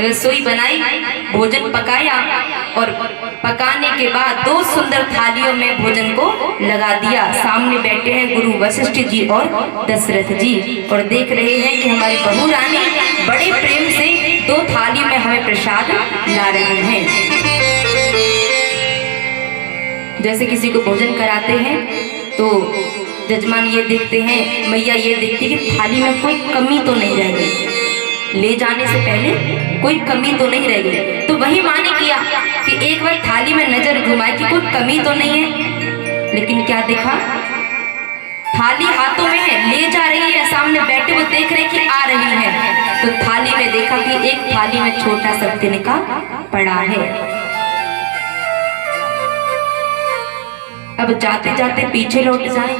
रसोई बनाई, भोजन पकाया और पकाने के बाद 2 सुंदर थालियों में भोजन को लगा दिया। सामने बैठे हैं गुरु वशिष्ठ जी और दशरथ जी और देख रहे हैं कि हमारी बहू रानी बड़े प्रेम से 2 थाली में हमें प्रसाद ला रही हैं। जैसे किसी को भोजन कराते हैं तो जजमान ये देखते हैं, मैया ये देखती कि थाली में कोई कमी तो नहीं रह गई, ले जाने से पहले कोई कमी तो नहीं रह गई। तो वही माँ ने किया कि एक बार थाली में नजर घुमाई कि कोई कमी तो नहीं है, लेकिन क्या देखा, थाली हाथों में है, ले जा रही है, सामने बैठे वो देख रहे कि आ रही है, तो थाली में देखा कि एक थाली में छोटा सा तिनका पड़ा है। अब जाते जाते पीछे लौट जाए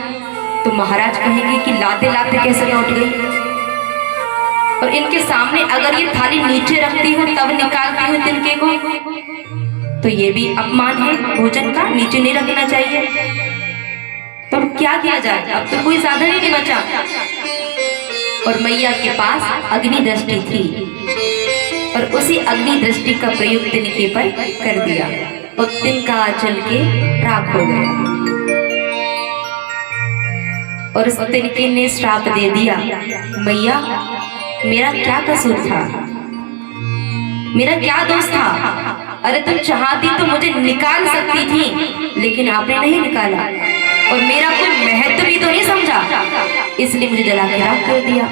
तो महाराज कहेंगे कि लाते लाते कैसे लौट गई, और इनके सामने अगर ये थाली नीचे रखती हो तब निकालती हो तिनके को, तो ये भी अपमान है भोजन का, नीचे नहीं रखना चाहिए। तो अब क्या किया जाए, अब तो कोई साधन ही नहीं बचा। और मैया के पास अग्नि दृष्टि थी और उसी अग्नि दृष्टि का प्रयोग तिनके पर कर दिया और तिनका चल के राख हो गया। और उस तिनके ने श्राप दे दिया, मैया मेरा क्या कसूर था, मेरा क्या दोष था, अरे तुम चाहती तो मुझे निकाल सकती थी, लेकिन आपने नहीं निकाला और मेरा कोई महत्व भी तो नहीं समझा, इसलिए मुझे जला के राख कर दिया।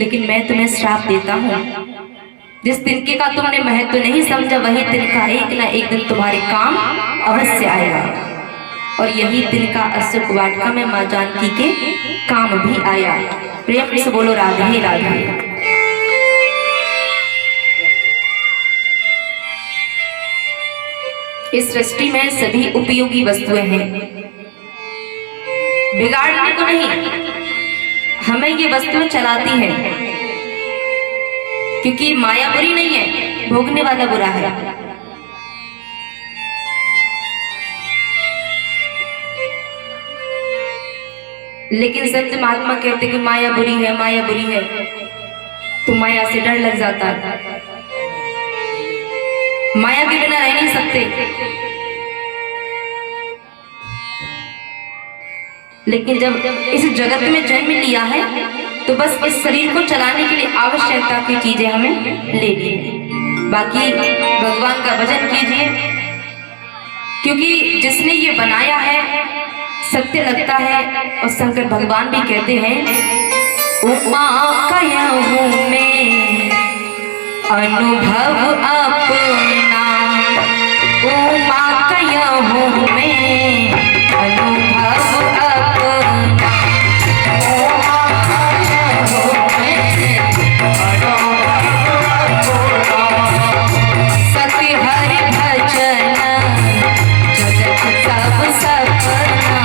लेकिन मैं तुम्हें श्राप देता हूँ, जिस तिनके का तुमने महत्व नहीं समझा वही तिनका एक ना एक दिन तुम्हारे काम अवश्य आएगा। और यही तिनका अशोक वाटिका में माँ जानकी के काम भी आया। प्रेम से बोलो राधे राधे। इस सृष्टि में सभी उपयोगी वस्तुएं हैं, बिगाड़ने को नहीं, हमें ये वस्तुएं चलाती हैं, क्योंकि माया बुरी नहीं है, भोगने वाला बुरा है। लेकिन संत महात्मा कहते कि माया बुरी है, माया बुरी है, तो माया से डर लग जाता है, माया के बिना रह नहीं सकते। लेकिन जब इस जगत में जन्म लिया है तो बस इस शरीर को चलाने के लिए आवश्यकता की चीजें हमें लेनी है, बाकी भगवान का भजन कीजिए, क्योंकि जिसने ये बनाया है सत्य लगता है। और शंकर भगवान भी कहते हैं, उमा कया हूँ मैं अनुभव अपना, उमा कया हूँ मैं अनुभव अपना, उमा कया हूँ मैं अनुभव अपना, सत्य हरि भजन जगत सब सपना,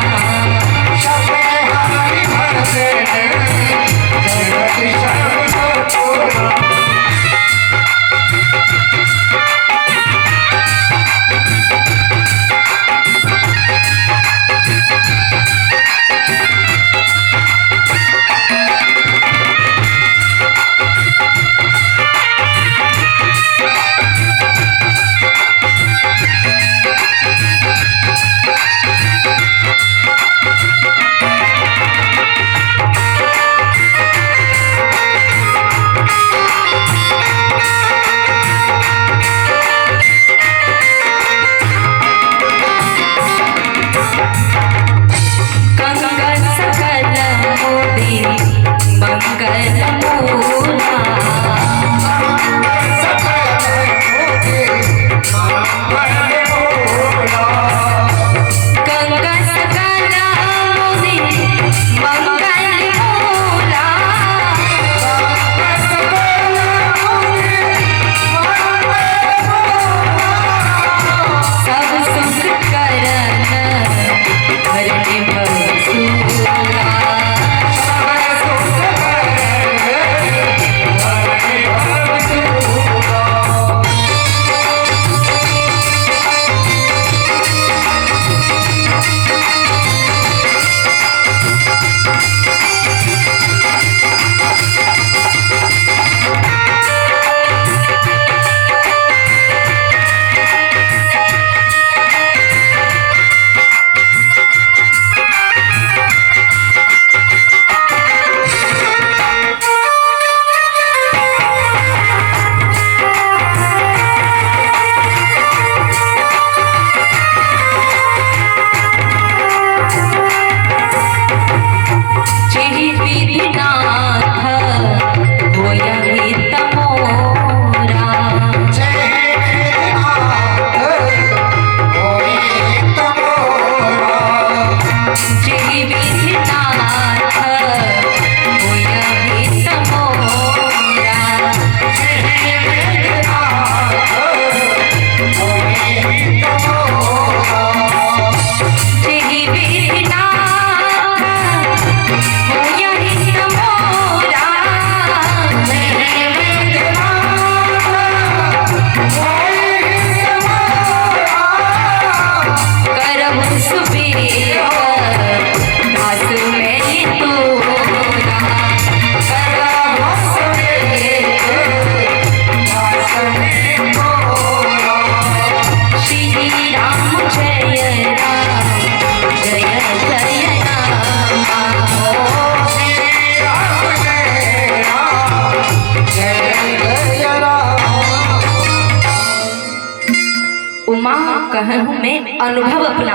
कहूँ मैं अनुभव अपना।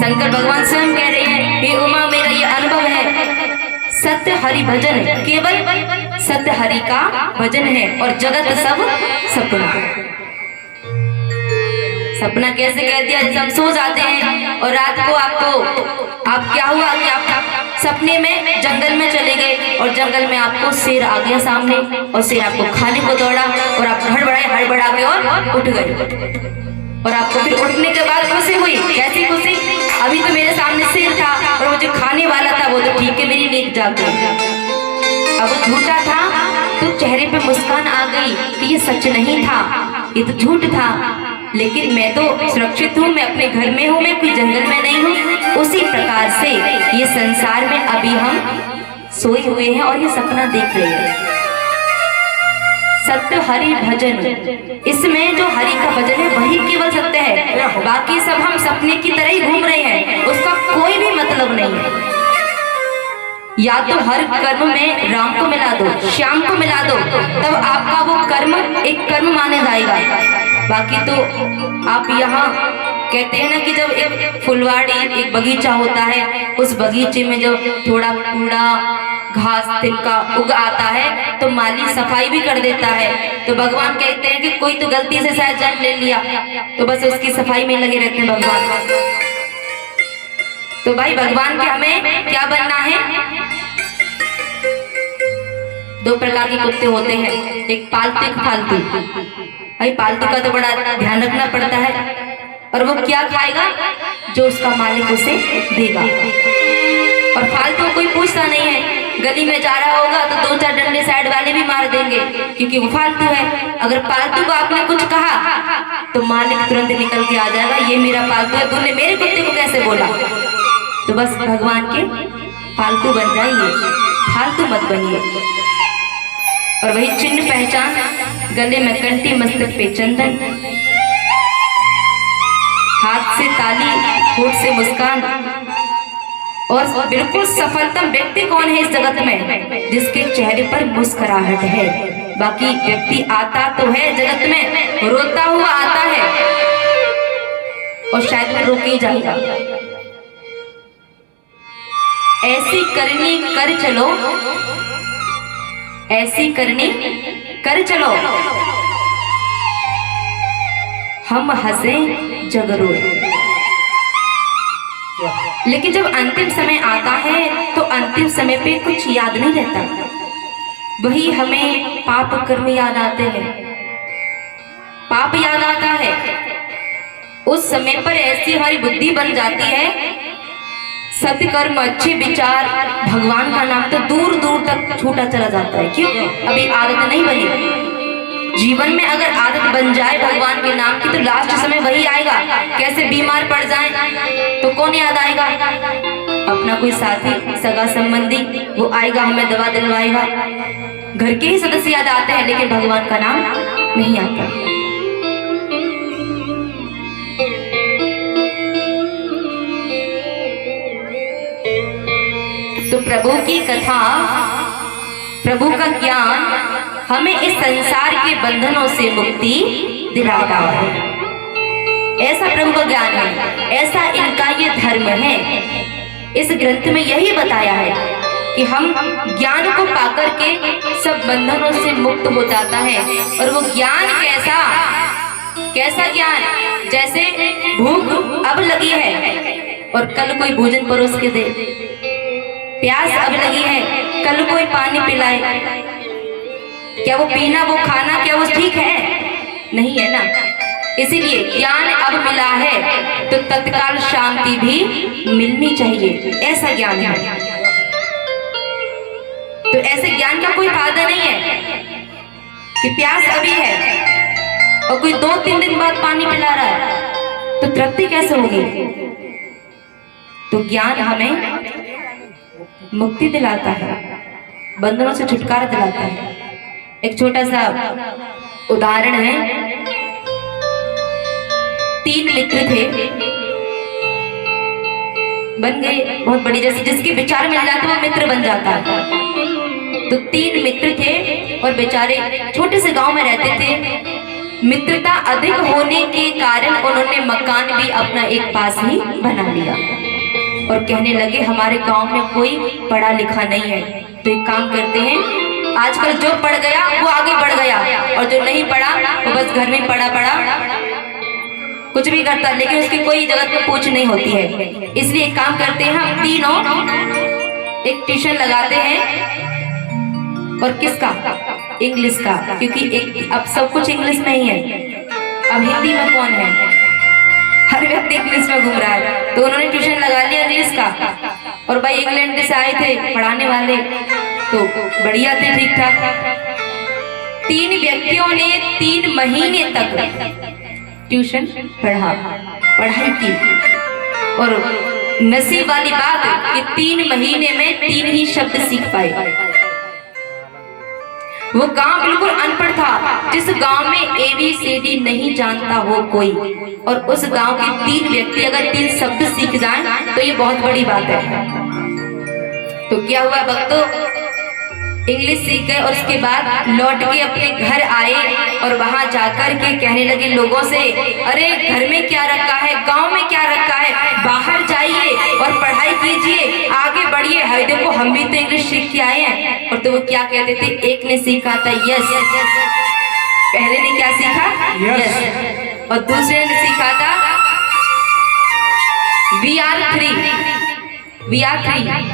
शंकर भगवान स्वयं कह रहे हैं, हे उमा मेरा ये अनुभव है, सत्य हरि भजन, केवल सत्य हरि का भजन है और जगत सब सपना। सपना कैसे कह दिया? जैसे हम सो जाते हैं और रात को आप क्या हुआ कि आप सपने में जंगल में चले गए और जंगल में आपको शेर आ गया सामने और शेर आपको खाने को दौड़ा और आप हड़बड़ा के और उठ गए। और आपको फिर उठने के बाद खुशी हुई। कैसी खुशी? अभी तो मेरे सामने शेर था और मुझे खाने वाला था, वो तो ठीक है, मेरी नींद जाग गई। अब वो झूठा था तो चेहरे पे मुस्कान आ गई कि ये सच नहीं था, ये तो झूठ था, लेकिन मैं तो सुरक्षित हूँ, मैं अपने घर में हूँ, मैं कोई जंगल में नहीं हूँ। उसी प्रकार से ये संसार में अभी हम सोए हुए हैं और ये सपना देख रहे हैं। सत्य हरि भजन, इसमें जो हरि का भजन है वही केवल सत्य है, बाकी सब हम सपने की तरह ही घूम रहे हैं, उसका कोई भी मतलब नहीं है। या तो हर कर्म में राम को मिला दो, श्याम को मिला दो, तब आपका वो कर्म एक कर्म माने जाएगा। बाकी तो आप यहाँ कहते हैं ना कि जब एक फुलवाड़ी, एक बगीचा होता है, उस बगीचे में जब थोड़ा कूड़ा घास तिनका उग आता है तो माली सफाई भी कर देता है। तो भगवान कहते हैं कि कोई तो गलती से शायद जन्म ले लिया तो बस उसकी सफाई में लगे रहते हैं भगवान। तो भाई भगवान के हमें क्या बनना है? दो प्रकार के कुत्ते होते हैं, एक पालतू एक फालतू। भाई पालतू का तो बड़ा ध्यान रखना पड़ता है, और वो क्या खाएगा? जो उसका मालिक उसे देगा। और फालतू कोई पूछता नहीं है, गली में जा रहा होगा तो दो चार डंडे साइड वाले भी मार देंगे क्योंकि वो फालतू है। अगर पालतू को आपने कुछ कहा तो मालिक तुरंत निकल के आ जाएगा, ये मेरा पालतू है, तूने मेरे कुत्ते को कैसे बोला? तो बस भगवान के फालतू बन जाइए, फालतू मत बनिए। और वही चिन्ह पहचान, गले में कंठी, मस्तक पे चंदन, हाथ से ताली, होठ से मुस्कान। और बिल्कुल सफलतम व्यक्ति कौन है इस जगत में? जिसके चेहरे पर मुस्कुराहट है। बाकी व्यक्ति आता तो है जगत में, रोता हुआ आता है और शायद रोक ही जाएगा। ऐसी करनी कर चलो, ऐसी करनी कर चलो, हम हंसे जग रोए। लेकिन जब अंतिम समय आता है तो अंतिम समय पे कुछ याद नहीं रहता, वही हमें पाप कर्म याद आते हैं, पाप याद आता है। उस समय पर ऐसी हमारी बुद्धि बन जाती है, सत्कर्म, अच्छे विचार, भगवान का नाम तो दूर दूर तक छूटा चला जाता है। क्यों? अभी आदत नहीं बनी। जीवन में अगर आदत बन जाए भगवान के नाम की तो लास्ट समय वही आएगा। कैसे बीमार पड़ जाए तो कौन याद आएगा? अपना कोई साथी, सगा संबंधी, वो आएगा, हमें दवा दिलवाएगा। घर के ही सदस्य याद आते हैं लेकिन भगवान का नाम नहीं आता। तो प्रभु की कथा, प्रभु का ज्ञान हमें इस संसार के बंधनों से मुक्ति दिलाता है। ऐसा प्रभु का ज्ञान है, ऐसा इनका ये धर्म है। इस ग्रंथ में यही बताया है कि हम ज्ञान को पाकर के सब बंधनों से मुक्त हो जाता है। और वो ज्ञान कैसा, कैसा ज्ञान? जैसे भूख अब लगी है और कल कोई भोजन परोस के दे, प्यास अब लगी है, कल कोई पानी पिलाए, क्या वो पीना, वो खाना, क्या वो ठीक है? नहीं है ना। इसीलिए ज्ञान अब मिला है तो तत्काल शांति भी मिलनी चाहिए, ऐसा ज्ञान है। तो ऐसे ज्ञान का कोई फायदा नहीं है कि प्यास अभी है और कोई 2-3 दिन बाद पानी पिला रहा है, तो तृप्ति कैसे होगी? तो ज्ञान हमें मुक्ति दिलाता है, बंधनों से छुटकारा दिलाता है। एक छोटा सा उदाहरण है। 3 मित्र थे, बन गए बहुत बड़ी, जैसे जिसके विचार मिल जाते वो मित्र बन जाता है। तो 3 मित्र थे और बेचारे छोटे से गांव में रहते थे। मित्रता अधिक होने के कारण उन्होंने मकान भी अपना एक पास ही बना लिया और कहने लगे हमारे गांव में कोई पढ़ा लिखा नहीं है, तो एक काम करते हैं, आजकल जो पढ़ गया वो आगे बढ़ गया और जो नहीं पढ़ा वो बस घर में पढ़ा कुछ भी करता, लेकिन उसकी कोई जगत में पूछ नहीं होती है। इसलिए एक काम करते हैं, हम तीनों एक ट्यूशन लगाते हैं। और किसका? इंग्लिश का, क्योंकि एक अब सब कुछ इंग्लिश में ही है, अब हिंदी में कौन है? हर व्यक्ति इंग्लिश में घूम रहा है, तो उन्होंने ट्यूशन लगा लिया इंग्लिश का। और भाई इंग्लैंड से आए थे पढ़ाने वाले, तो बढ़िया थे, ठीक ठाक। 3 व्यक्तियों ने 3 महीने तक ट्यूशन पढ़ाई की और नसीब वाली बात कि 3 महीने में 3 ही शब्द सीख पाए। वो गांव बिल्कुल अनपढ़ था, जिस गांव में ABCD नहीं जानता हो कोई, और उस गांव के 3 व्यक्ति अगर 3 शब्द सीख जाएं तो ये बहुत बड़ी बात है। तो क्या हुआ भक्तों, इंग्लिश सीख गए और उसके बाद लौट के अपने घर आए और वहां जाकर के कहने लगे लोगों से, अरे घर में क्या रखा है, गांव में क्या रखा है, बाहर जाइए और पढ़ाई कीजिए, आगे बढ़िए। है देखो हम भी तो इंग्लिश सीख के आए हैं। और तो वो क्या कहते थे, एक ने सीखा था यस, पहले ने क्या सीखा यस, और दूसरे ने सीखा था वी आर थ्री,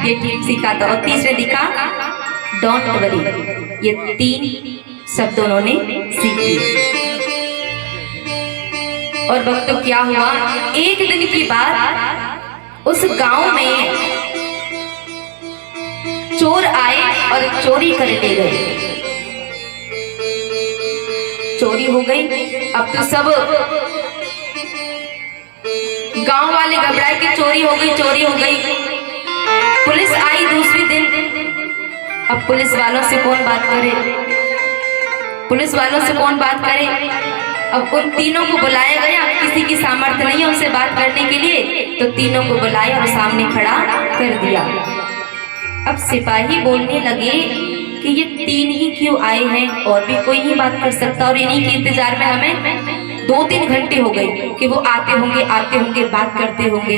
ये ठीक सीखा था, और तीसरे दिखा डोंट वरी। ये 3 शब्द उन्होंने सीख लिए। और भक्तों क्या हुआ, एक दिन की बात, उस गांव में चोर आए और चोरी कर ले गए। चोरी हो गई। अब तो सब गांव वाले घबराए कि चोरी हो गई। पुलिस आई दूसरे दिन। अब पुलिस वालों से कौन बात करे? अब उन तीनों को बुलाया गया, किसी की सामर्थ्य नहीं है उनसे बात करने के लिए, तो तीनों को बुलाया और सामने खड़ा कर दिया। अब सिपाही बोलने लगे कि ये 3 ही क्यों आए हैं, और भी कोई नहीं बात कर सकता, और इन्हीं के इंतजार में हमें 2-3 घंटे हो गए कि वो आते होंगे, बात करते होंगे।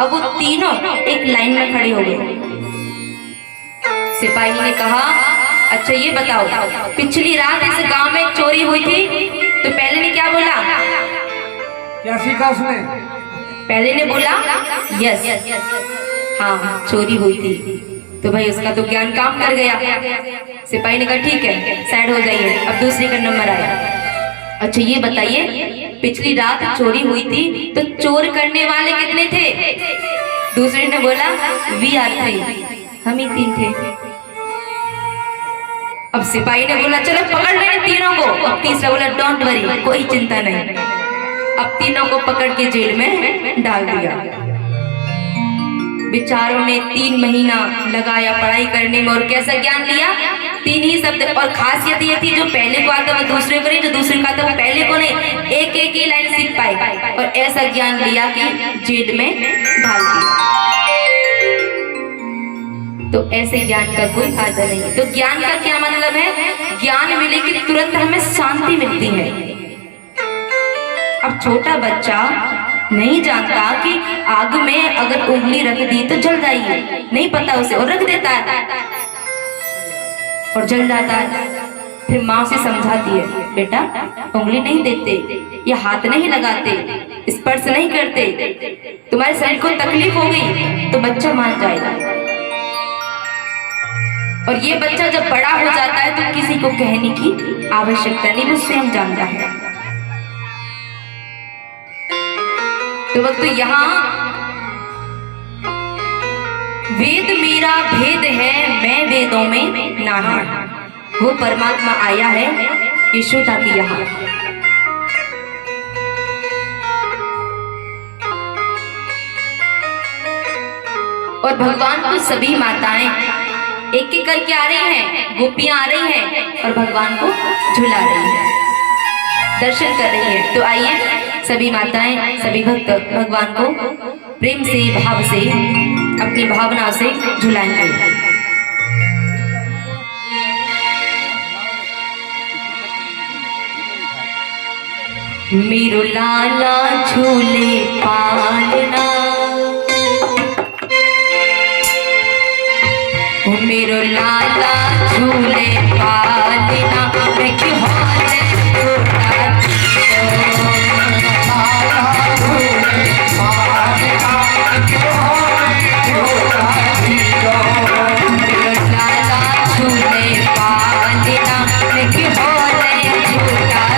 अब वो तीनों एक लाइन में खड़े हो गए। सिपाही ने कहा, अच्छा ये बताओ, पिछली रात इस गांव में चोरी हुई थी, तो पहले ने क्या बोला? क्या सीखा उसने? पहले ने बोला यस, हाँ चोरी हुई थी। तो भाई उसका तो ज्ञान काम कर गया। सिपाही ने कहा ठीक है, साइड हो जाइए। अब दूसरे का नंबर आया। अच्छा ये बताइए, पिछली रात चोरी हुई थी, तो चोर करने वाले कितने थे? दूसरे ने बोला वी आर 3, हम ही 3 थे। अब सिपाही ने बोला चलो पकड़ लें तीनों को। अब तीसरा बोला डोंट वरी, कोई चिंता नहीं। अब तीनों को पकड़ के जेल में डाल दिया। बेचारों ने 3 महीना लगाया पढ़ाई करने में, और कैसा ज्ञान लिया? 3 ही शब्द। और खासियत ये थी, जो पहले को आता वो दूसरे को नहीं, जो दूसरे को आता वो पहले को नहीं, एक ही लाइन सीख पाए, और ऐसा ज्ञान लिया कि जेल में डाल दिया। तो ऐसे ज्ञान का कोई फायदा नहीं। तो ज्ञान का क्या मतलब है? ज्ञान मिले कि तुरंत हमें शांति मिलती है। अब छोटा बच्चा नहीं जानता कि आग में अगर उंगली रख दी तो जल जाएगी, नहीं पता उसे, और रख देता है और जल जाता है। फिर माँ से समझाती है, बेटा उंगली नहीं देते, या हाथ नहीं लगाते, स्पर्श नहीं करते, तुम्हारे शरीर को तकलीफ हो गई, तो बच्चा मान जाएगा। और ये बच्चा जब बड़ा हो जाता है तो किसी को कहने की आवश्यकता नहीं, वो स्वयं जानता है। तो वक्त यहाँ वेद मेरा भेद है, मैं वेदों में ना है। वो परमात्मा आया है यशोदा के यहाँ। और भगवान को सभी माताएं एक एक करके आ रही हैं, गोपियां आ रही हैं और भगवान को झुला रही हैं, दर्शन कर रही हैं। तो आइए सभी माताएं, सभी भक्त भगवान को प्रेम से, भाव से, अपनी भावना से झुलाएंगे। मेरो लाला झूले पालना, ओ मेरो लाला झूले पालना, मैं क्यों हाले छोटा मेरो लाला झूले पालना, मैं क्यों हाले छोटा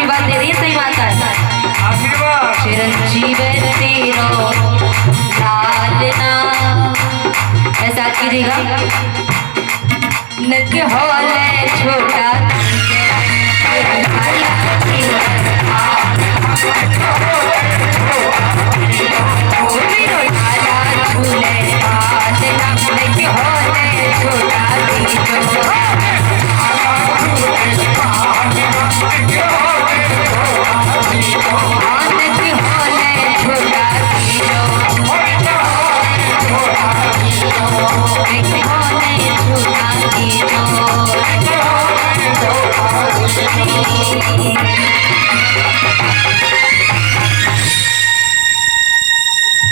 आशीर्वाद दे रही है सही माता है। आशीर्वाद चिरंजीव तेरो लालना, ऐसा कीजिएगा। नक होले छोटा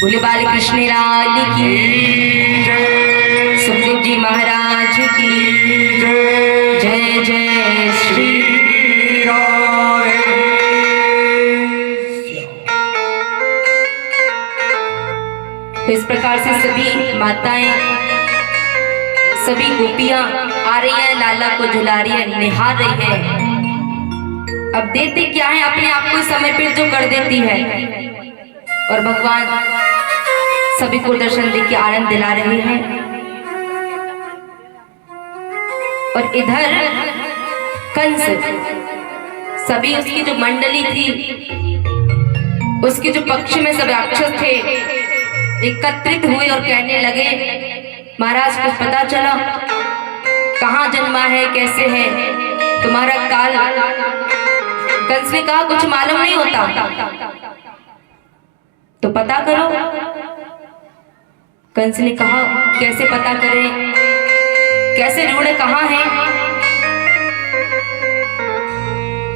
बोले बाल कृष्ण लाल की, सुखदेव जी महाराज की जय जय श्री। तो इस प्रकार से सभी माताएं, सभी गोपियां आ रही हैं, लाला को झुला रही है, निहार रही है। अब देती क्या है, अपने आप को समर्पित जो कर देती है। और भगवान सभी को दर्शन देके आनंद दिला रहे हैं। और इधर कंस, सभी उसकी जो मंडली थी, उसके जो पक्ष में सब राक्षस थे, एकत्रित हुए और कहने लगे, महाराज कुछ पता चला, कहाँ जन्मा है, कैसे है तुम्हारा काल? कंस ने कहा कुछ मालूम नहीं होता, तो पता करो। कंस ने कहा कैसे पता करें, कैसे ढूंढे कहाँ है?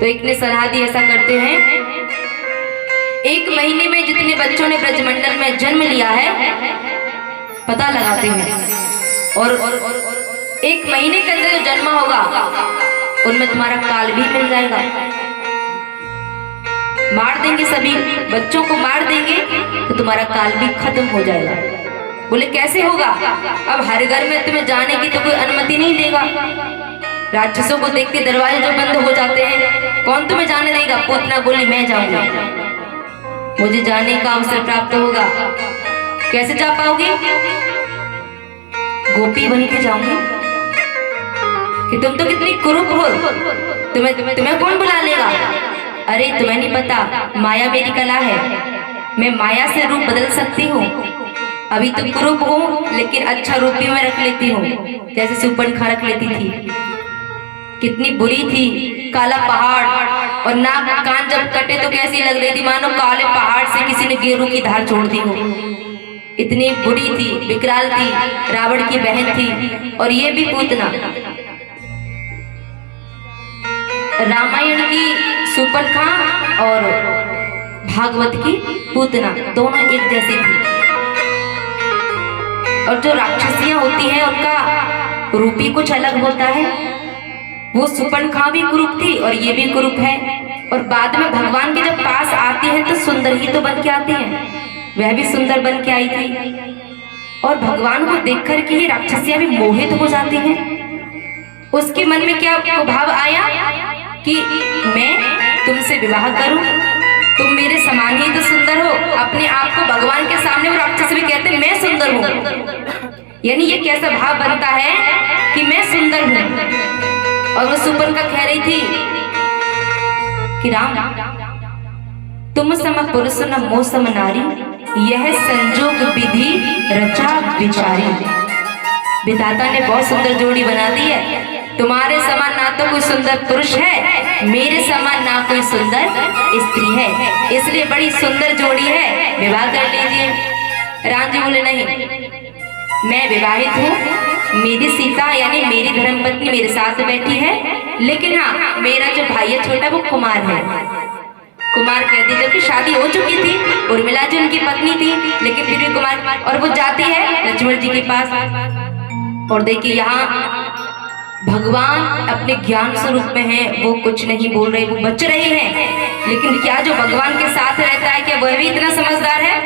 तो एक ने सलाह दी, ऐसा करते हैं, 1 महीने में जितने बच्चों ने ब्रजमंडल में जन्म लिया है पता लगाते हैं, और 1 महीने के अंदर जो जन्म होगा उनमें तुम्हारा काल भी मिल जाएगा। मार देंगे, सभी बच्चों को मार देंगे तो तुम्हारा काल भी खत्म हो जाएगा। बोले कैसे होगा? अब हर घर में तुम्हें जाने की तो कोई अनुमति नहीं देगा। राक्षसों को देखते दरवाजे जो बंद हो जाते हैं, कौन तुम्हें जाने देगा? पूतना बोली मैं जाऊंगा, मुझे जाने का अवसर प्राप्त होगा। कैसे जा पाओगे? गोपी बन के जाऊंगी। कि तुम तो कितनी कुरूप हो, तुम्हें कौन बुला लेगा? अरे तुम्हें नहीं पता, माया मेरी कला है, मैं माया से रूप बदल सकती हूँ। अभी तो कुरूप हूँ लेकिन अच्छा रूप भी मैं रख लेती हूँ, जैसे सुपर्णखा रख लेती थी। कितनी बुरी थी, काला पहाड़ और नाक कान जब कटे तो कैसी लग रही थी, मानो काले पहाड़ से किसी ने गेरू की धार छोड़ दी हो। इतनी बुरी थी, विकराल थी, रावण की बहन थी। और ये भी पूतना, रामायण की सुपर्णखा और भागवत की पूतना दोनों एक जैसी थी। और जो राक्षसियां होती हैं उनका रूप ही कुछ अलग होता है। वो सुपर्णखा भी कुरूप थी और ये भी कुरूप है। और बाद में भगवान के जब पास आती है तो सुंदर ही तो बन के आती है, वह भी सुंदर बन के आई थी। और भगवान को देखकर के ये राक्षसियां भी मोहित हो जाती हैं। उसके मन में क्या भाव आया कि मैं तुमसे विवाह करूं, तुम मेरे समान ही तो सुंदर हो। अपने आप को भगवान के सामने वो राक्षस भी कहते हैं मैं सुंदर हूँ। यानी ये कैसा भाव बनता है कि मैं सुंदर हूँ। और वो सुपर्णखा कह रही थी कि राम तुम सम पुरुष न मोह सम नारी, यह संजोग विधि रचा विचारी। विधाता ने बहुत सुंदर जोड़ी बना दी है। तुम्हारे समान ना तो कोई सुंदर पुरुष है, मेरे समान ना कोई सुंदर स्त्री है, इसलिए बड़ी सुंदर जोड़ी है, विवाह कर लीजिए। राम जी बोले नहीं, मैं विवाहित हूँ, मेरी सीता यानी मेरी धर्मपत्नी मेरे साथ बैठी है, लेकिन हाँ मेरा जो भाई है छोटा वो कुमार है। कुमार कह दीजिए कि शादी हो चुकी थी, उर्मिला जी उनकी पत्नी थी, लेकिन फिर भी कुमार। और वो जाती है लक्ष्मण जी के पास और देखिए यहाँ भगवान अपने ज्ञान स्वरूप में है, वो कुछ नहीं बोल रहे, वो बच रहे हैं। लेकिन क्या जो भगवान के साथ रहता है क्या वह भी इतना समझदार है?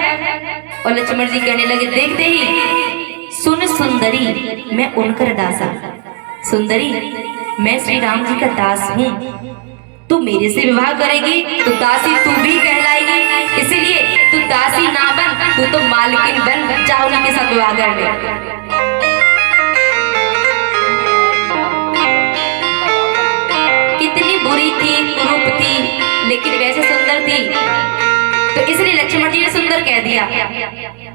और लक्ष्मण जी कहने लगे देखते ही, सुन सुंदरी मैं उनकर दासा, सुंदरी मैं श्री राम जी का दास हूँ। तू मेरे से विवाह करेगी तो दासी तू भी कहलाएगी, इसलिए तू दासी ना बन, तू तो मालकिन बन, जा उनके साथ विवाह कर ले। कितनी बुरी थी, कुरूप थी, लेकिन वैसे सुंदर थी, तो इसलिए लक्ष्मण जी ने सुंदर कह दिया।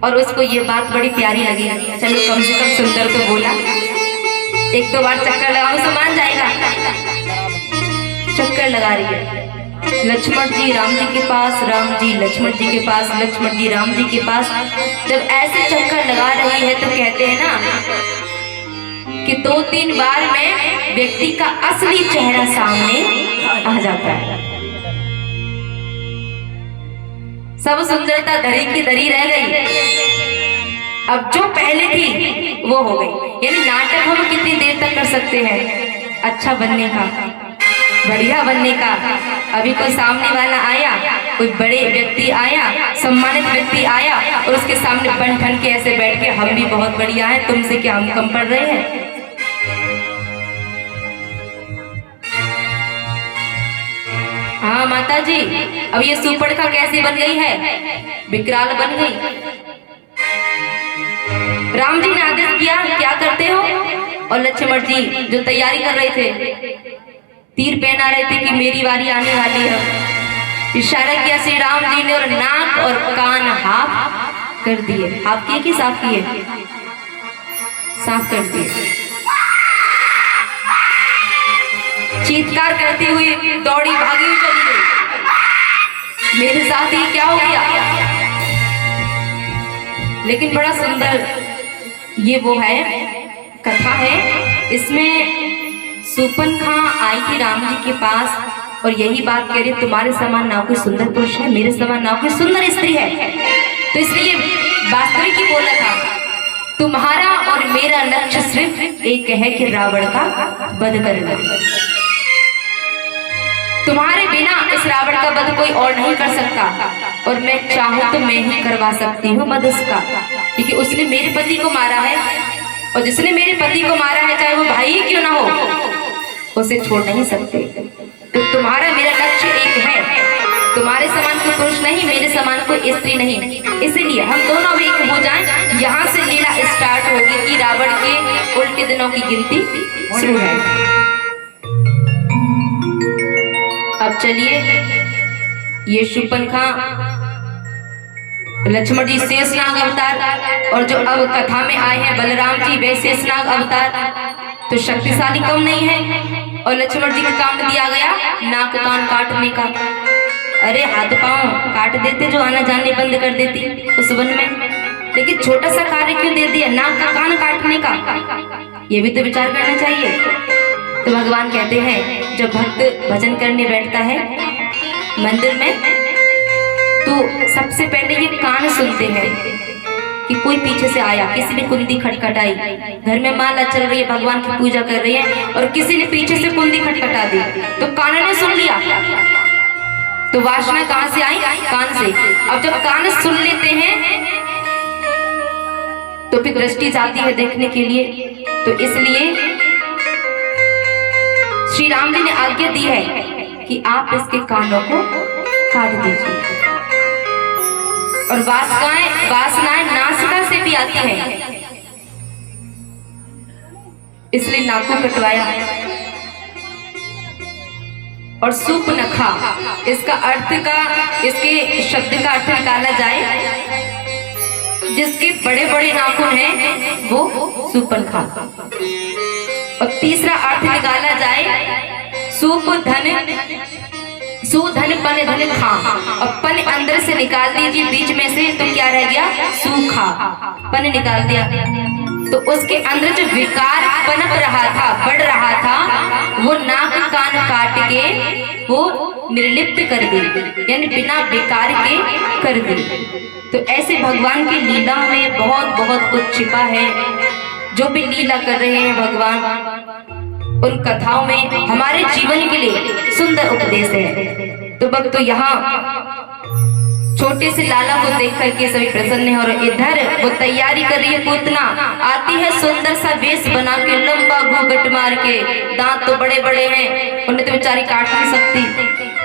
और उसको ये बात बड़ी प्यारी लगी, चलो कम से कम सुंदर तो बोला, एक दो बार चक्कर लगाओ तो मान जाएगा। चक्कर लगा रही है लक्ष्मण जी राम जी के पास, राम जी लक्ष्मण जी के पास, लक्ष्मण जी राम जी के पास। जब ऐसे चक्कर लगा रही है तो कहते हैं ना कि 2-3 बार में व्यक्ति का असली चेहरा सामने आ जाता है। सब सुंदरता धरी की धरी रह गई, अब जो पहले थी वो हो गई। यानी नाटक हम कितनी देर तक कर सकते हैं? अच्छा बनने का, बढ़िया बनने का। अभी कोई सामने वाला आया, कोई बड़े व्यक्ति आया, सम्मानित व्यक्ति आया, और उसके सामने बन ठन के ऐसे बैठ के हम भी बहुत बढ़िया हैं, तुमसे क्या हम कम पड़ रहे हैं? हाँ माता जी, अब ये सुपर्णखा कैसी बन गई है? विकराल बन गई। राम जी ने आदेश किया, क्या करते हो? और लक्ष्मण जी जो तैयारी कर रहे थे, तीर पहना रहे थे कि मेरी बारी आने वाली है, इशारा किया श्री राम जी ने और नाक और कान हाफ कर दिए। हाफ किए कि साफ किए? साफ कर दिए। चीत्कार करती हुई दौड़ी भागी हुई चली गई, मेरे साथ ये क्या हो गया? लेकिन बड़ा सुंदर ये वो है, कथा है। इसमें सुपर्णखा आई थी राम जी के पास और यही बात कह रही, तुम्हारे समान ना कोई सुंदर पुरुष है, मेरे समान ना कोई सुंदर स्त्री है। तो इसलिए वास्तविक ही बोला था, तुम्हारा और मेरा लक्ष्य सिर्फ एक है कि रावण का वध करना। तुम्हारे बिना इस रावण का वध कोई और नहीं कर सकता, और मैं चाहूं तो मैं ही करवा सकती हूँ वध उसका, क्योंकि उसने मेरे पति को मारा है, और जिसने मेरे पति को मारा है चाहे वो भाई ही क्यों ना हो, उसे छोड़ नहीं सकते। तो तुम्हारा मेरा लक्ष्य एक है, तुम्हारे समान कोई पुरुष नहीं, मेरे समान कोई स्त्री नहीं, इसीलिए हम दोनों भी एक हो जाएं। यहाँ से लीला स्टार्ट होगी कि रावण के उल्टे दिनों की गिनती शुरू है। अब चलिए, ये सुपर्णखा, लक्ष्मण जी शेषनाग अवतार, और जो अब कथा में आए हैं बलराम जी वे शेषनाग अवतार, तो शक्तिशाली कम नहीं है। और लक्ष्मण जी को काम दिया गया नाक कान काटने का। अरे हाथ पांव काट देते जो आना जाने बंद कर देती उस वन में, लेकिन छोटा सा कार्य क्यों दे दिया, नाक का कान काटने का? ये भी तो विचार करना चाहिए। तो भगवान कहते हैं, जब भक्त भजन करने बैठता है मंदिर में, तो सबसे पहले ये कान सुनते हैं कि कोई पीछे से आया, किसी ने कुंडी खटखटाई, घर में माला चल रही है, भगवान की पूजा कर रही है, और किसी ने पीछे से कुंडी खटखटा दी, तो कान ने सुन लिया। तो वासना कहाँ से आई? कान से। अब जब कान सुन लेते हैं तो फिर दृष्टि जाती है देखने के लिए, तो इसलिए श्री राम जी ने आज्ञा दी है कि आप इसके कानों को काट दीजिए। और वासनाएं नासिका से भी आती हैं, इसलिए नाखून कटवाया। और सुपर्णखा, इसका अर्थ का, इसके शब्द का अर्थ निकाला जाए, जिसके बड़े बड़े नाखून हैं वो सुपर्णखा। और तीसरा अर्थ निकाला जाए सुधन पन धन खा, और पन अंदर से निकाल दीजिए बीच में से, तो क्या रह गया? सूखा। पन निकाल दिया तो उसके अंदर जो विकार पनप रहा था, बढ़ रहा था, वो नाक कान काट के वो निर्लिप्त कर दी, यानी बिना विकार के कर दी। तो ऐसे भगवान की लीला में बहुत बहुत कुछ छिपा है। जो भी लीला कर रहे हैं भगवान, उन कथाओं में हमारे जीवन के लिए सुंदर उपदेश है। तो भक्तों, यहाँ छोटे से लाला को देख करके सभी प्रसन्न है। और इधर वो तैयारी कर रही है पूतना, आती है सुंदर सा वेश बना के, लंबा घूंघट मार के, दांत तो बड़े बड़े हैं, उन्हें तो बेचारी काट नहीं सकती,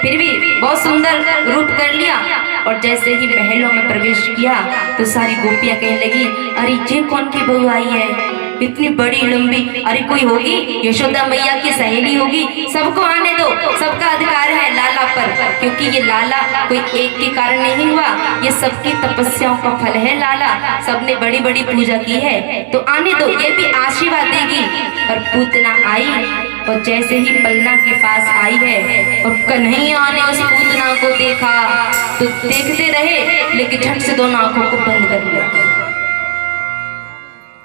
फिर भी बहुत सुंदर रूप कर लिया। और जैसे ही महलों में प्रवेश किया तो सारी गोपियां कहने लगी, अरे ये कौन की बहू आई है, इतनी बड़ी लंबी, अरे कोई होगी यशोदा मैया की सहेली होगी, सबको आने दो, सबका अधिकार है लाला पर, क्योंकि ये लाला कोई एक के कारण नहीं हुआ, ये सबकी तपस्याओं का फल है लाला, सबने बड़ी बड़ी पूजा की है, तो आने दो, ये भी आशीर्वाद देगी। और पूतना आई और जैसे ही पलना के पास आई है और कन्हैया ने उस पूतना को देखा तो देखते रहे, लेकिन झट से दोनों आंखों को बंद कर लिया।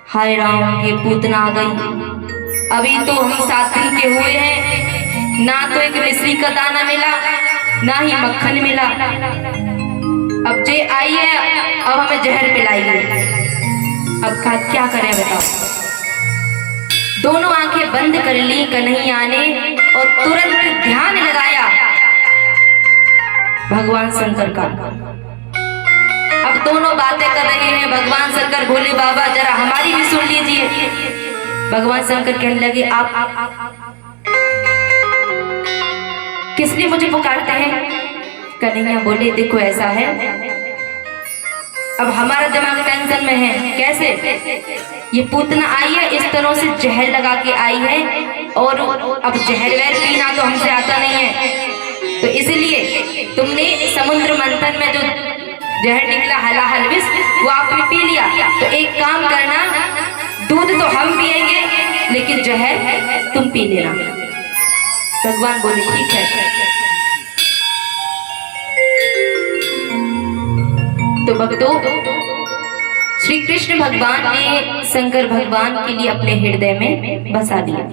हाय राम, ये पूतना आ गई, अभी तो हम 7 दिन के हुए हैं, ना तो एक मिश्री का दाना मिला, ना ही मक्खन मिला, अब जे आई है अब हमें जहर पिलाएगी, अब क्या करें बताओ। दोनों आंखें बंद कर ली कन्हैया ने और तुरंत ध्यान लगाया भगवान शंकर का। अब दोनों बातें कर रहे हैं, भगवान शंकर बोले बाबा जरा हमारी भी सुन लीजिए। भगवान शंकर कहने लगे, आप किस लिए मुझे पुकारते हैं? कन्हैया बोले, देखो ऐसा है, अब हमारा दिमाग टेंशन में है, कैसे? ये पूतना आई है, इस तरह से जहर लगा के आई है, और अब जहर वहर पीना तो हमसे आता नहीं है, तो इसलिए तुमने समुद्र मंथन में जो जहर निकला हलाहल विष, वो आपने पी लिया, तो एक काम करना, दूध तो हम पिएंगे लेकिन जहर तुम पी लेना। भगवान बोले ठीक है। तो भक्तों, श्री कृष्ण भगवान ने शंकर भगवान के लिए अपने हृदय में बसा दिया।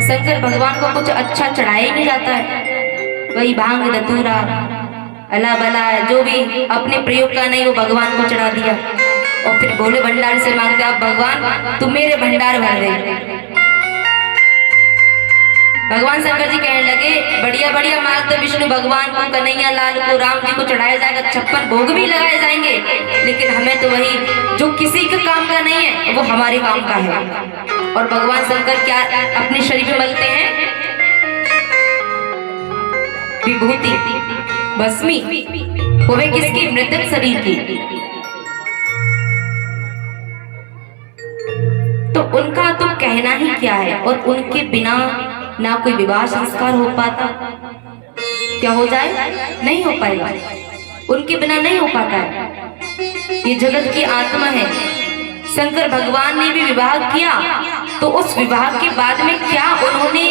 शंकर भगवान को कुछ अच्छा चढ़ाया ही नहीं जाता है, वही भांग धतूरा अला बला जो भी अपने प्रयोग का नहीं वो भगवान को चढ़ा दिया, और फिर भोले भंडार से मांगते, आप भगवान तुम मेरे भंडार भर दे। भगवान शंकर जी कहने लगे, बढ़िया बढ़िया मार्ग तो विष्णु भगवान को, कन्हैया लाल को, राम जी को चढ़ाया जाएगा, 56 भोग भी लगाए जाएंगे, लेकिन हमें तो वही जो किसी के काम का नहीं है वो हमारे काम का है। और भगवान शंकर क्या अपने शरीर में मलते हैं? विभूति भस्मी, वो वे किसकी? मृतक शरीर की। तो उनका तो कहना ही क्या है, और उनके बिना ना कोई विवाह संस्कार हो पाता, क्या हो जाए? नहीं हो पाएगा, उनके बिना नहीं हो पाता है। ये जगत की आत्मा है। शंकर भगवान ने भी विवाह किया, तो उस विवाह के बाद में क्या उन्होंने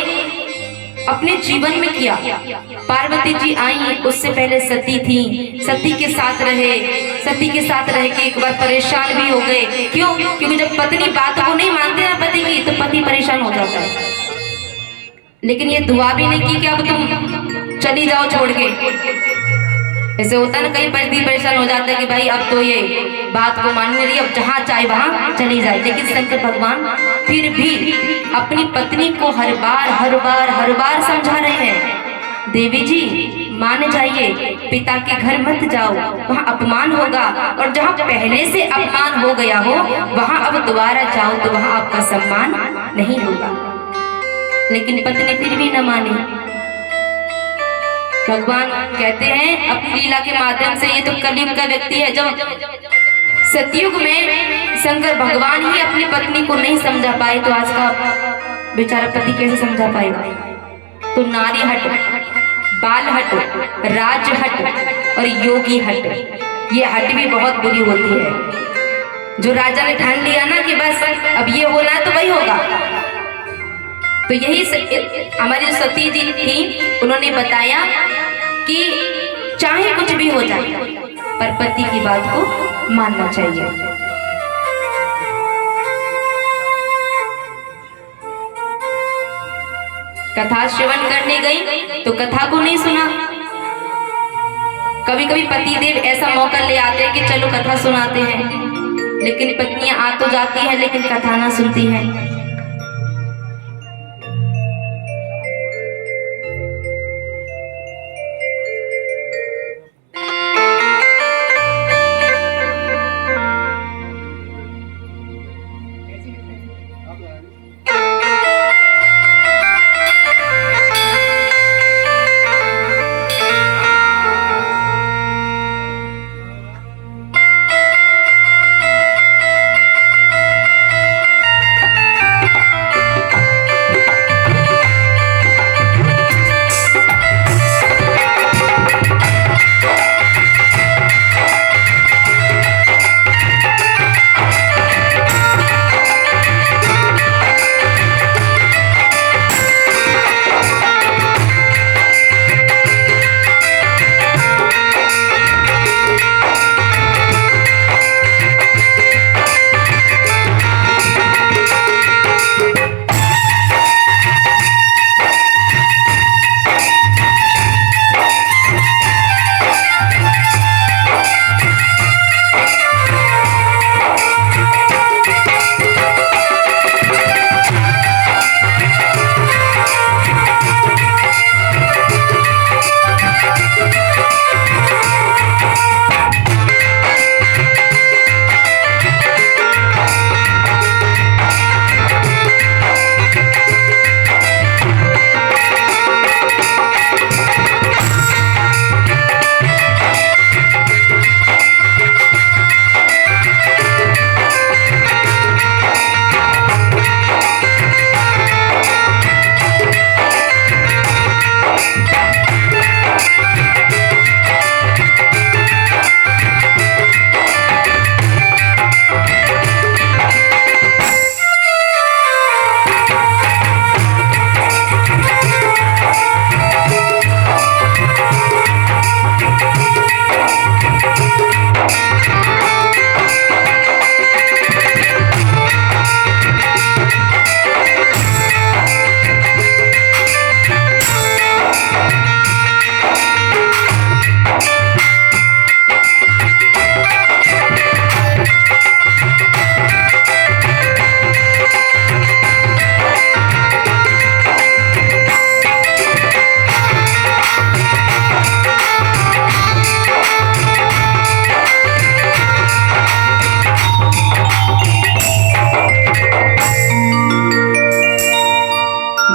अपने जीवन में किया? पार्वती जी आई, उससे पहले सती थी, सती के साथ रहे, सती के साथ रह के एक बार परेशान भी हो गए। क्यों? क्योंकि जब पत्नी बात को नहीं मानते ना पति की, तो पति परेशान हो जाता है। लेकिन ये दुआ भी नहीं की कि अब तुम चली जाओ छोड़ के। ऐसे होता है ना, कई पति परेशान हो जाता है कि भाई अब तो ये बात को मान नहीं रही, अब जहाँ चाहे वहां चली जाए। लेकिन शंकर भगवान फिर भी अपनी पत्नी को हर बार समझा रहे हैं, देवी जी मान जाइए, पिता के घर मत जाओ, वहाँ अपमान होगा, और जहाँ पहले से अपमान हो गया हो वहाँ अब दोबारा जाओ तो वहाँ आपका सम्मान नहीं होगा। लेकिन पत्नी फिर भी न मानी। भगवान कहते हैं अपनी लीला के माध्यम से, ये तो कलयुग का व्यक्ति है। जब सतयुग में शंकर भगवान ही अपनी पत्नी को नहीं समझा पाए, तो आज का बेचारा पति कैसे समझा पाएगा? तो नारी हट, बाल हट, राज हट और योगी हट, ये हट भी बहुत बुरी होती है। जो राजा ने ठान लिया ना कि बस अब ये होना है तो वही होगा, तो यही हमारी जो सती जी थी उन्होंने बताया कि चाहे कुछ भी हो जाए पर पति की बात को मानना चाहिए। कथा श्रवण करने गई तो कथा को नहीं सुना। कभी कभी पतिदेव ऐसा मौका ले आते हैं कि चलो कथा सुनाते हैं, लेकिन पत्नियां आ तो जाती हैं लेकिन कथा ना सुनती हैं।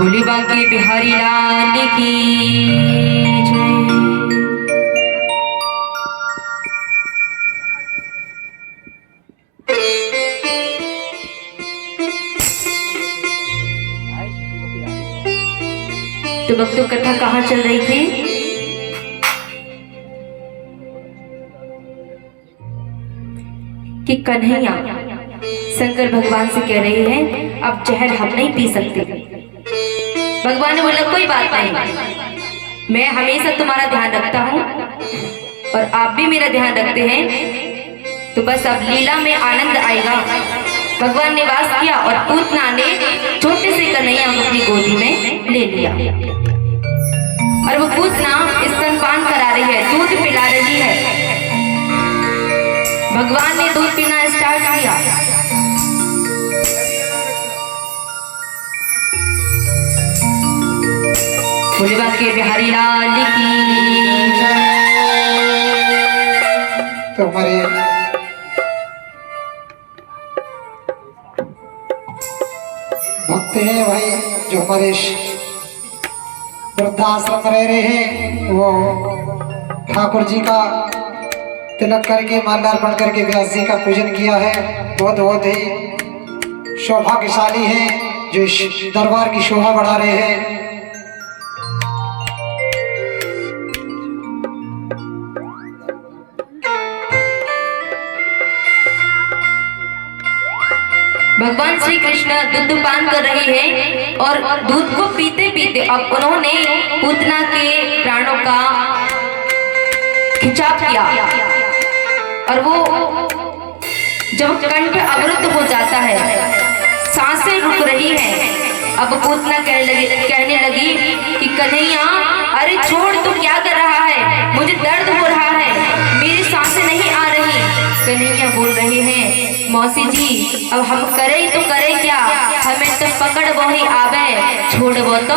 बोली बांके बिहारी लाल की जय। तो भक्तों कथा कहाँ चल रही थी? कि कन्हैया शंकर भगवान से कह रहे हैं अब जहर हम नहीं पी सकते। भगवान ने बोला कोई बात नहीं, मैं हमेशा तुम्हारा ध्यान रखता हूँ और आप भी मेरा ध्यान रखते हैं, तो बस अब लीला में आनंद आएगा। भगवान ने वास किया और पूतना ने छोटे से कन्हैया को अपनी गोदी में ले लिया और वो पूतना स्तनपान करा रही है, दूध पिला रही है। भगवान ने दूध पीना स्टार्ट किया। बोले बांके बिहारी लाल की जय। तो हमारे भक्त हैं भाई जो हमारे वृद्धाश्रम रह रहे हैं, वो ठाकुर जी का तिलक करके माल्यार्पण करके व्यास जी का पूजन किया है। बहुत बहुत ही सौभाग्यशाली हैं जो इस दरबार की शोभा बढ़ा रहे हैं। भगवान श्री कृष्ण दूध पान कर रहे हैं और दूध को पीते पीते अब उन्होंने पूतना के प्राणों का खिंचाव किया और वो जब कंठ अवरुद्ध हो जाता है, सांसें रुक रही हैं। अब पूतना कहने लगी कि कन्हैया अरे छोड़, तू क्या कर रहा है? मुझे दर्द हो रहा है, मेरी सांसें नहीं आ रही। कन्हैया बोल रहे हैं मौसी जी अब हम करें तो करें क्या, हमें तो पकड़ वो ही आवे, छोड़ वो तो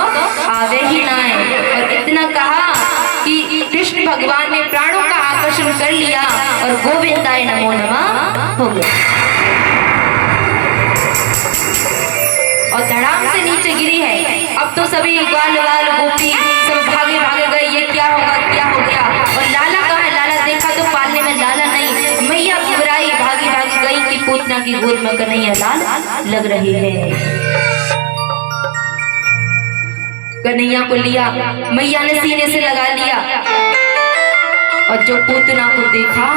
आवे ही ना है। और इतना कहा कि कृष्ण भगवान ने प्राणों का आकर्षण कर लिया और गोविंदाय नमो नमः हो गया और धड़ाम से नीचे गिरी है। अब तो सभी ग्वाल वाल गोपी सब भागे भागे गए, ये क्या होगा क्या हो गया। और लाला कहाँ है? लाला देखा तो पालने में लाला नहीं। मैया घबराई, भागी भागी गई कि पूतना की गोद में कन्हैया लाल लग रही है। कन्हैया को लिया, मैया ने सीने से लगा लिया और जो पूतना को देखा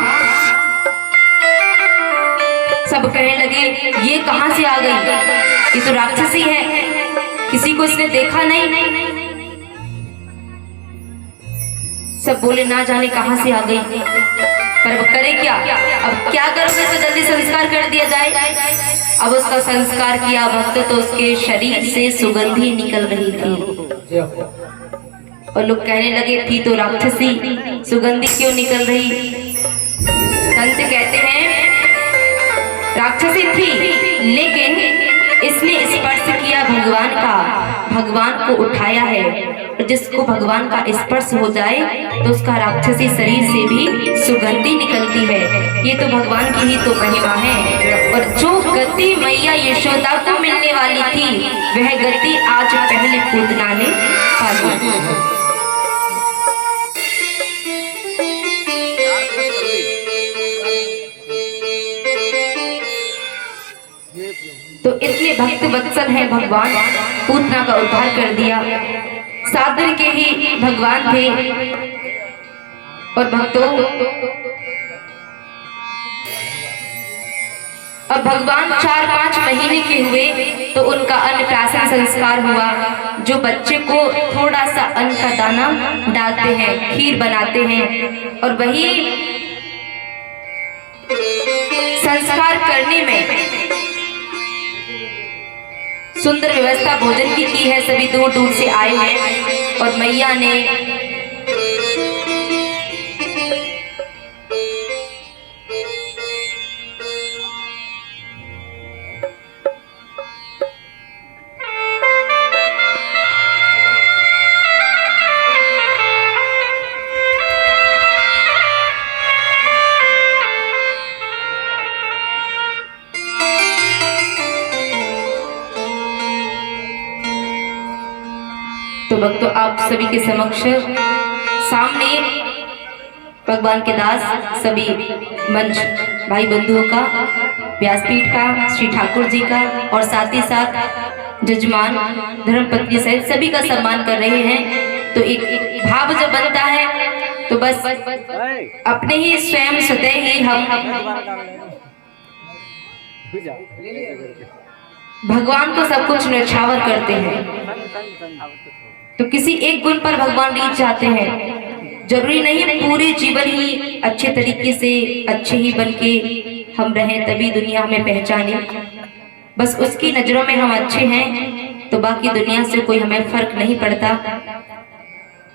सब कहने लगे ये कहां से आ गई, ये तो राक्षसी है, किसी को इसने देखा नहीं। सब बोले ना जाने कहां से आ गई, पर अब करे क्या? अब क्या करोगे तो जल्दी संस्कार कर दिया जाए। अब उसका संस्कार किया भक्त, तो उसके शरीर से सुगंधी निकल रही थी और लोग कहने लगे थी तो राक्षसी, सुगंधी क्यों निकल रही? संत कहते हैं राक्षसी थी लेकिन इसने स्पर्श किया भगवान का, भगवान को उठाया है। और जिसको भगवान का स्पर्श हो जाए तो उसका राक्षसी शरीर से भी सुगंधी निकलती है। ये तो भगवान की ही तो महिमा है। और जो गति मैया यशोदा को मिलने वाली थी वह गति आज पहले पूतना ने पा ली। तो इतने भक्त वत्सल है भगवान, पूतना का उद्धार कर दिया। सादर के ही भगवान थे और भक्तों अब भगवान 4-5 महीने के हुए तो उनका अन्नप्राशन संस्कार हुआ। जो बच्चे को थोड़ा सा अन्न का दाना डालते हैं, खीर बनाते हैं और वही संस्कार करने में सुंदर व्यवस्था भोजन की है। सभी दूर दूर से आए हैं और मैया ने तो भक्तों आप सभी के समक्ष सामने भगवान के दास सभी मंच भाई बंधुओं का, व्यासपीठ का, श्री ठाकुर जी का और साथ ही साथ जजमान धर्मपत्नी सहित सभी का सम्मान कर रहे हैं। तो एक भाव जब बनता है तो बस अपने ही स्वयं स्वतः ही हम भगवान को सब कुछ न्यौछावर करते हैं। तो किसी एक गुण पर भगवान रीझ जाते हैं। जरूरी नहीं है पूरे जीवन ही अच्छे तरीके से अच्छे ही बन के हम रहें तभी दुनिया हमें पहचाने। बस उसकी नजरों में हम अच्छे हैं तो बाकी दुनिया से कोई हमें फर्क नहीं पड़ता।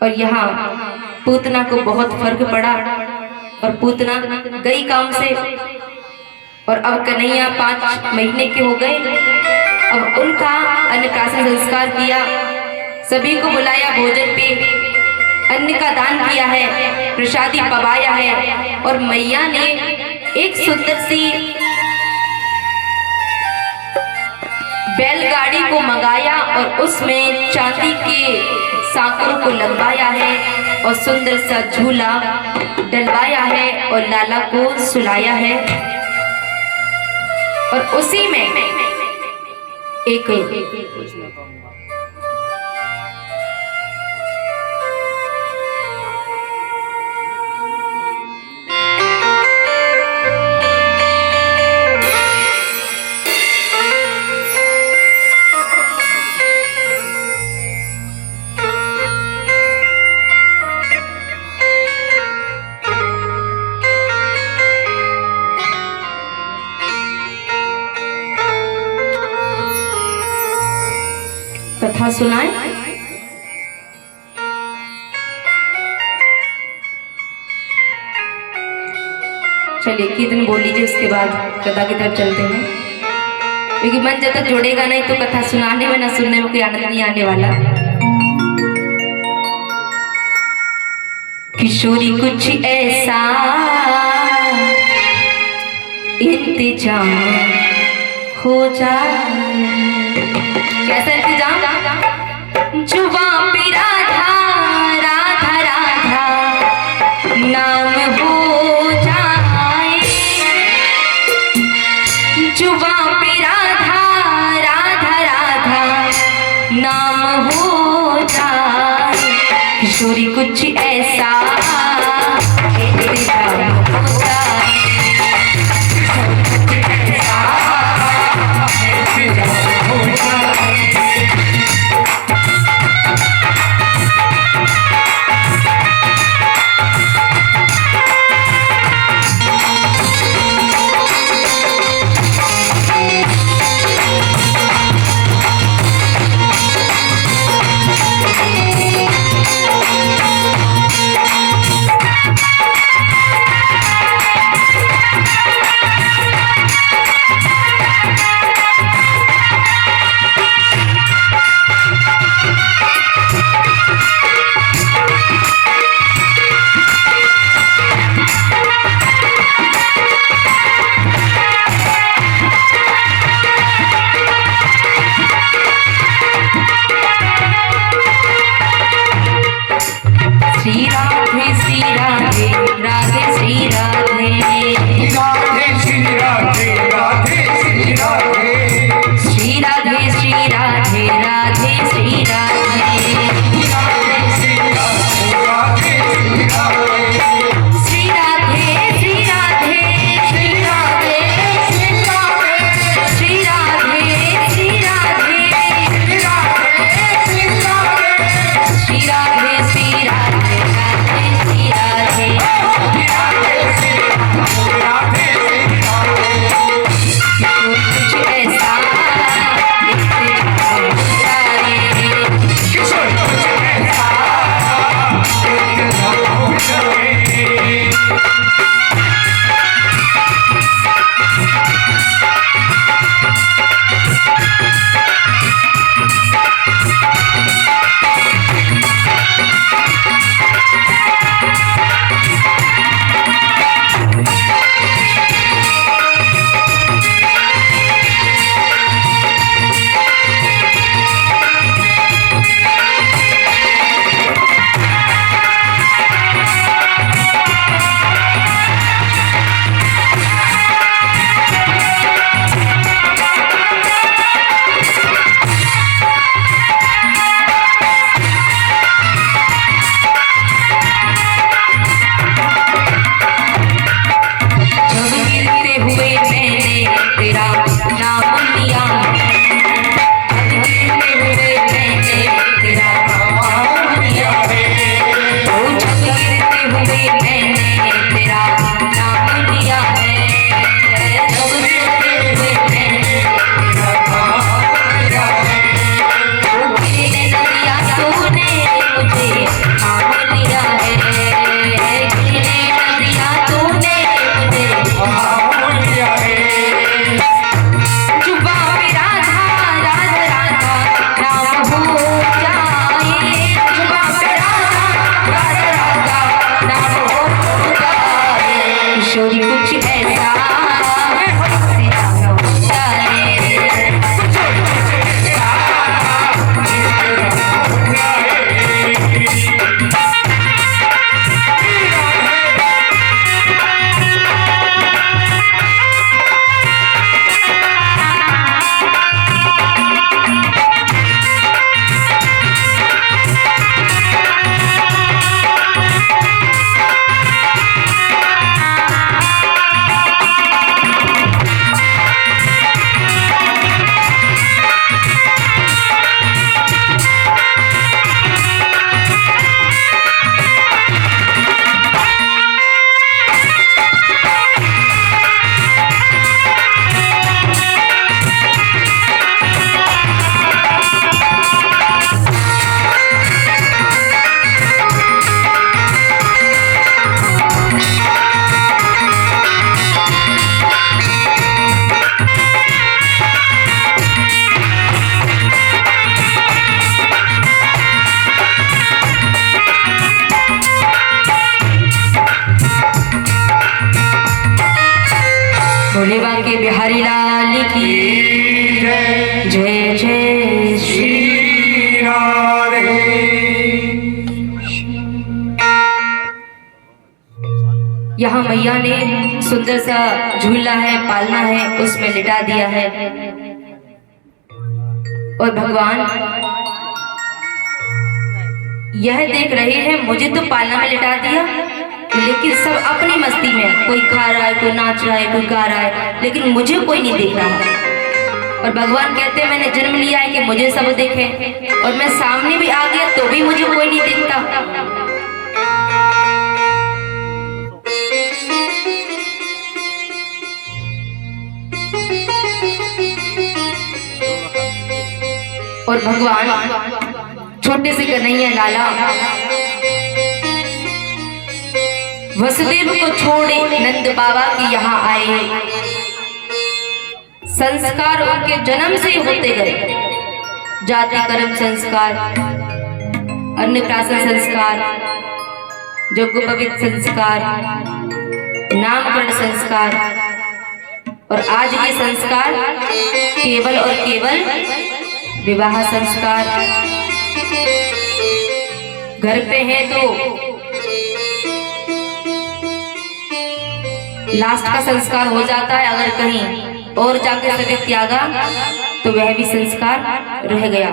और यहाँ पूतना को बहुत फर्क पड़ा और पूतना गई काम से और अब कन्हैया 5 महीने के हो गए। अब उनका अन्नप्राशन संस्कार किया, सभी को बुलाया, भोजन पे अन्न का दान किया है, प्रसादी पवाया है और मैया ने एक सुंदर सी बैलगाड़ी को मंगाया और उसमें चांदी के सांकरों को लगवाया है और सुंदर सा झूला डलवाया है और लाला को सुलाया है। और उसी में एक कथा सुनाए। चलिए कीर्तन बोल लीजिए, उसके बाद कथा की तरफ चलते हैं, क्योंकि मन जब तक जुड़ेगा नहीं तो कथा सुनाने में ना सुनने में कोई आनंद नहीं आने वाला। किशोरी कुछ ऐसा इंतजाम हो जाए। कैसा इंतजाम? जुबा पे राधा राधा राधा नाम हो जाए, जुबा पे राधा राधा राधा नाम हो जाए। किशोरी कुछ ऐसा इंतजाम हो जाए। यहाँ मैया ने सुंदर सा झूला है, पालना है, उसमें लिटा दिया है। और भगवान यह देख रहे हैं मुझे तो पालना में लिटा दिया, लेकिन सब अपनी मस्ती में, कोई खा रहा है, कोई नाच रहा है, कोई गा रहा है, लेकिन मुझे कोई नहीं देख रहा। और भगवान कहते हैं मैंने जन्म लिया है कि मुझे सब देखें, और मैं सामने भी आ गया तो भी मुझे कोई नहीं देखता। और भगवान छोटे से कन्हैया लाला वसुदेव को छोड़े नंद बाबा के यहाँ आए। संस्कार उनके जन्म से ही होते गए, जाति कर्म संस्कार, अन्नप्राशन संस्कार, यज्ञोपवीत संस्कार, नामकरण संस्कार, और आज के संस्कार केवल और केवल विवाह संस्कार। घर पे है तो लास्ट का संस्कार हो जाता है, अगर कहीं और जाकर सभी त्यागा तो वह भी संस्कार रह गया।